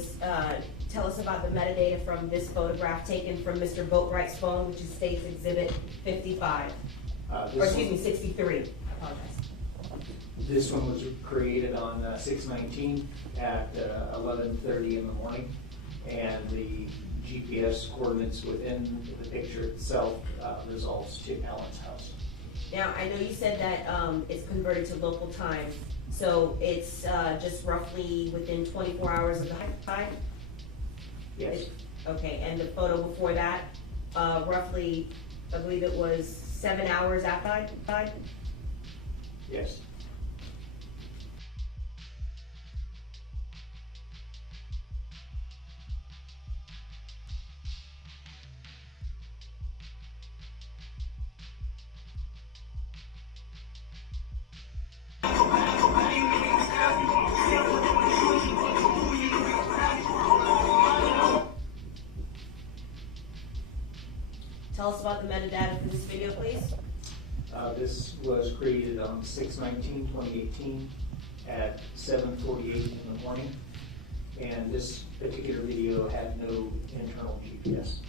was, tell us about the metadata from this photograph taken from Mr. Boatwright's phone, which is State's Exhibit 55, or excuse me, 63. I apologize. This one was created on 6/19 at 11:30 in the morning, and the GPS coordinates within the picture itself resolves to Alan's house. Now, I know you said that it's converted to local time, so it's just roughly within 24 hours of the time? Yes. Okay, and the photo before that, roughly, I believe it was 7 hours outside? Yes. Tell us about the metadata for this video, please. This was created on 6/19/2018 at 7:48 in the morning, and this particular video had no internal GPS.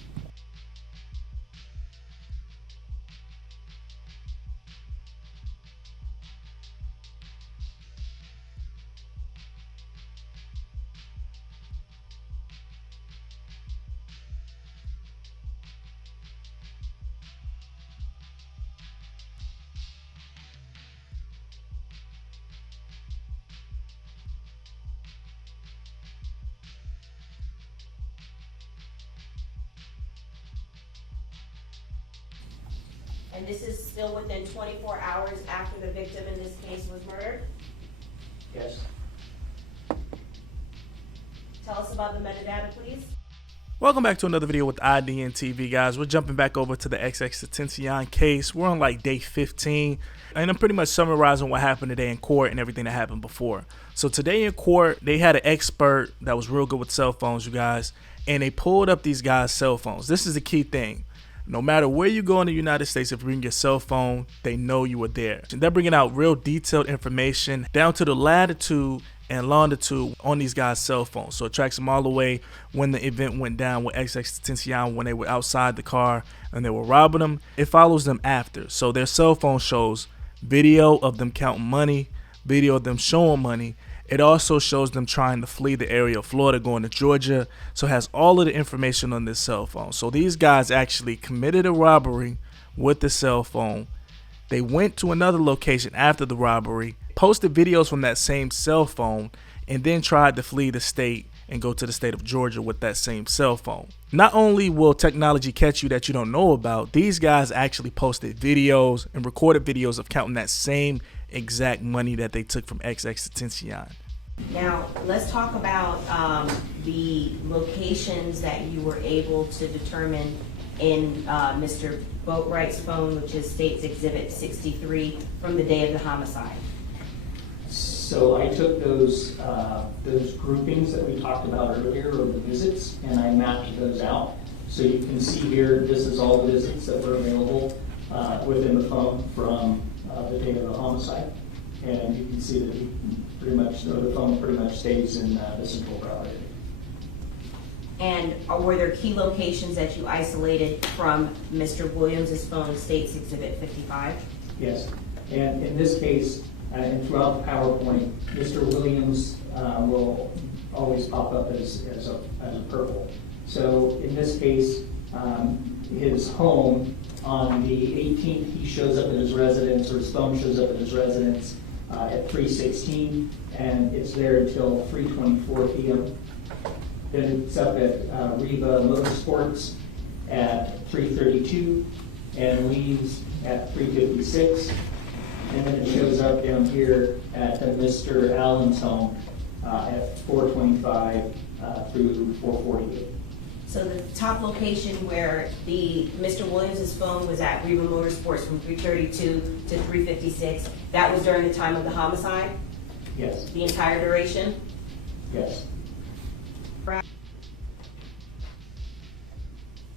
And this is still within 24 hours after the victim in this case was murdered? Yes. Tell us about the metadata, please. Welcome back to another video with IDN TV, guys. We're jumping back over to the XXXtentacion case. We're on like day 15, and I'm pretty much summarizing what happened today in court and everything that happened before. So today in court, they had an expert that was real good with cell phones, you guys, and they pulled up these guys' cell phones. This is the key thing. No matter where you go in the United States, if you bring your cell phone, they know you were there. And they're bringing out real detailed information down to the latitude and longitude on these guys' cell phones. So it tracks them all the way when the event went down with XXXtentacion, when they were outside the car and they were robbing them. It follows them after. So their cell phone shows video of them counting money, video of them showing money. It also shows them trying to flee the area of Florida, going to Georgia. So it has all of the information on this cell phone. So these guys actually committed a robbery with the cell phone. They went to another location after the robbery, posted videos from that same cell phone, and then tried to flee the state and go to the state of Georgia with that same cell phone. Not only will technology catch you that you don't know about, these guys actually posted videos and recorded videos of counting that same exact money that they took from XXXtentacion. Now, let's talk about the locations that you were able to determine in Mr. Boatwright's phone, which is State's Exhibit 63, from the day of the homicide. So I took those groupings that we talked about earlier of the visits, and I mapped those out. So you can see here, this is all the visits that were available within the phone from the day of the homicide. And you can see that the phone pretty much stays in the central Broward area. And were there key locations that you isolated from Mr. Williams' phone, State's Exhibit 55? Yes, and in this case, and throughout the PowerPoint, Mr. Williams will always pop up as a purple. So in this case, his home on the 18th, he shows up at his residence, or his phone shows up at his residence at 3:16, and it's there until 3:24 p.m. Then it's up at Riva Motorsports at 3:32 and leaves at 3:56. And then it shows up down here at Mr. Allen's home at 4:25 through 4:48. So the top location where Mr. Williams' phone was at Riva Motorsports from 3:32 to 3:56, that was during the time of the homicide? Yes. The entire duration? Yes.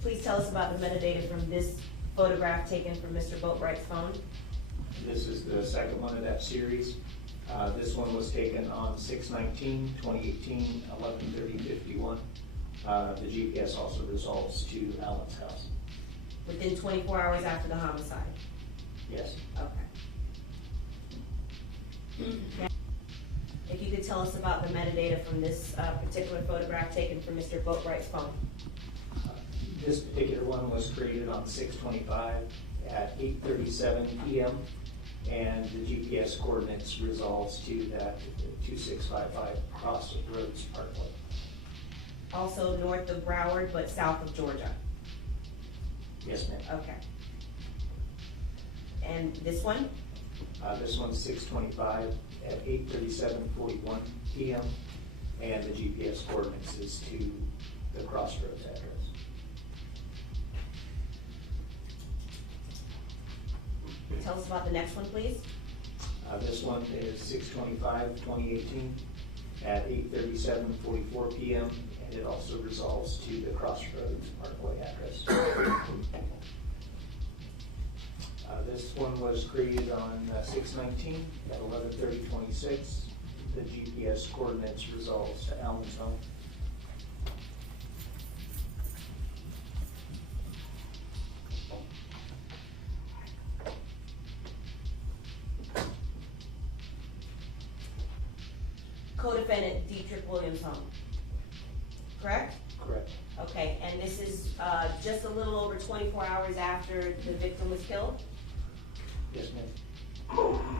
Please tell us about the metadata from this photograph taken from Mr. Boatwright's phone. This is the second one of that series. This one was taken on 6/19/2018, 11:30:51. The GPS also resolves to Allen's house. Within 24 hours after the homicide? Yes. Okay. If you could tell us about the metadata from this particular photograph taken from Mr. Boatwright's phone. This particular one was created on 6/25 at 8:37 p.m. and the GPS coordinates resolves to that 2655 Crossroads Parkway. Also north of Broward, but south of Georgia? Yes, ma'am. Okay. And this one? This one's 6/25 at 8:37:41 p.m. and the GPS coordinates is to the Crossroads address. Tell us about the next one, please. This one is 6/25/2018 at 8:37:44 p.m. and it also resolves to the Crossroads Parkway address. This one was created on 6/19 at 11:30:26. The GPS coordinates resolves to Allen's home. Co-defendant Dietrich Williams' home, correct? Correct. Okay, and this is just a little over 24 hours after the victim was killed? Yes, ma'am.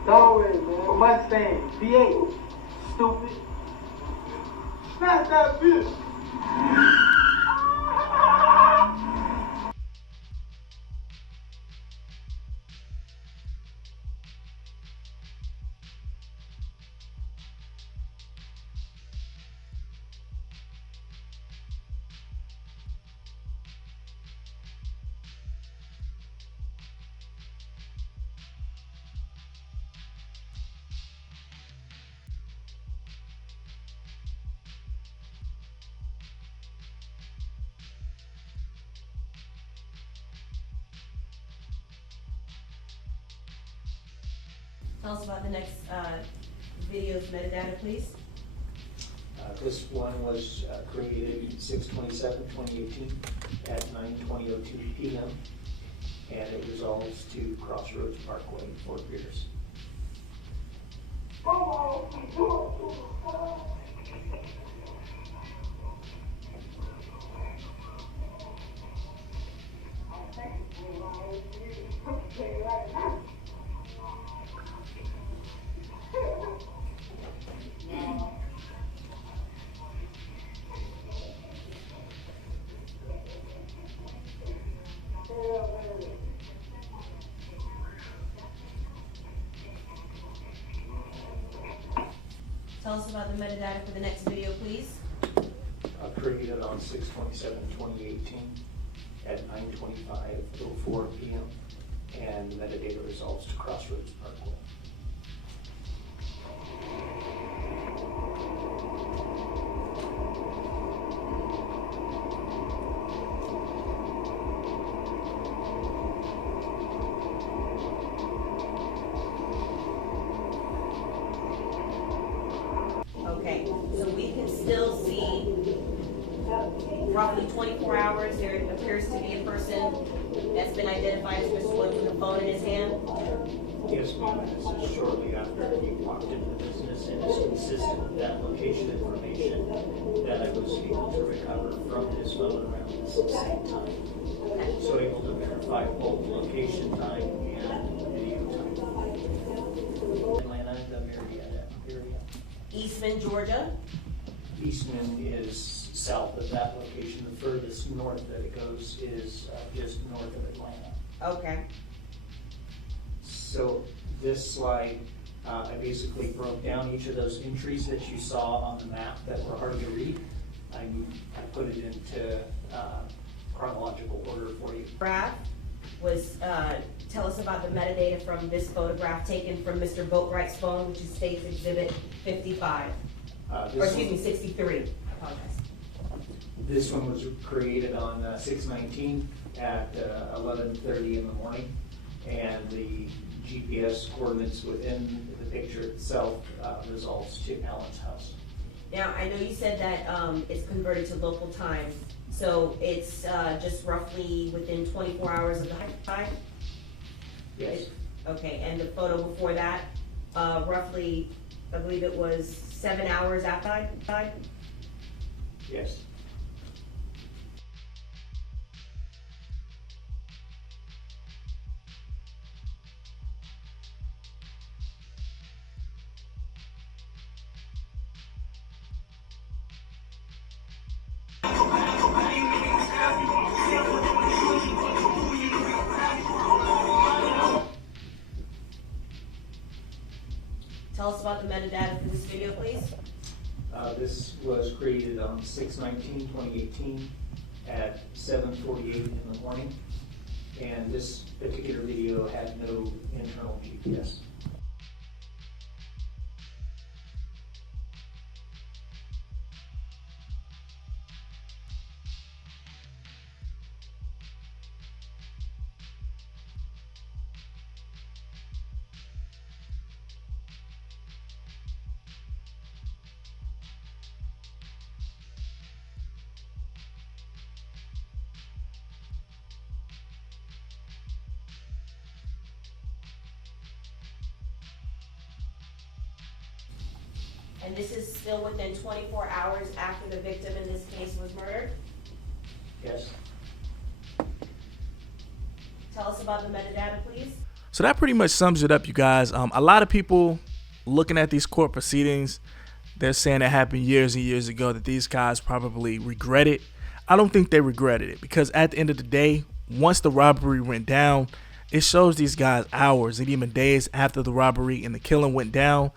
Always, man. Mustang, V8. Stupid. Smash that bitch. Tell us about the next video's metadata, please. This one was created 6/27/2018 at 9:20:02 p.m. and it resolves to Crossroads Parkway, Fort Pierce. Tell us about the metadata for the next video, please. Created on 6/27/2018 at 9:25:04 p.m. and metadata resolves to Crossroads Parkway. Okay, so we can still see roughly 24 hours. There appears to be a person that's been identified as Mr. Williams with a phone in his hand. Yes, ma'am. This is shortly after he walked into the business and is consistent with that location information that I was able to recover from his phone around the same time. So able to verify both location time and video time. Atlanta, the Marietta area. Eastman, Georgia. Eastman is south of that location. The furthest north that it goes is just north of Atlanta. Okay. So this slide, I basically broke down each of those entries that you saw on the map that were hard to read. I put it into chronological order for you. Graph was, tell us about the metadata from this photograph taken from Mr. Boatwright's phone, which is State's Exhibit 55. Or excuse me, 63. I apologize. This one was created on 6/19 at 11:30 in the morning, and the GPS coordinates within the picture itself results to Alan's house. Now, I know you said that it's converted to local time, so it's just roughly within 24 hours of the time? Yes. Okay, and the photo before that, roughly, I believe it was 7 hours outside? Yes. Tell us about the metadata for this video, please. This was created on 6/19/2018 at 7:48 in the morning, and this particular video had no internal GPS. And this is still within 24 hours after the victim in this case was murdered? Yes. Tell us about the metadata, please. So that pretty much sums it up, you guys. A lot of people looking at these court proceedings, they're saying it happened years and years ago, that these guys probably regret it. I don't think they regretted it, because at the end of the day, once the robbery went down, it shows these guys hours and even days after the robbery and the killing went down,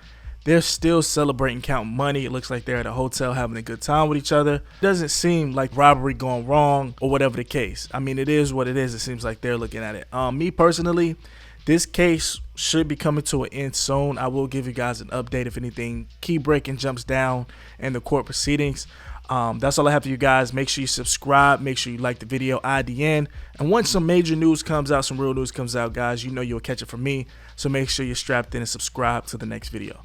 they're still celebrating, counting money. It looks like they're at a hotel having a good time with each other. It doesn't seem like robbery gone wrong or whatever the case. I mean, it is what it is. It seems like they're looking at it. Me personally, this case should be coming to an end soon. I will give you guys an update if anything key breaking jumps down in the court proceedings. That's all I have for you guys. Make sure you subscribe. Make sure you like the video, IDN. And once some major news comes out, some real news comes out, guys, you know you'll catch it from me. So make sure you're strapped in and subscribe to the next video.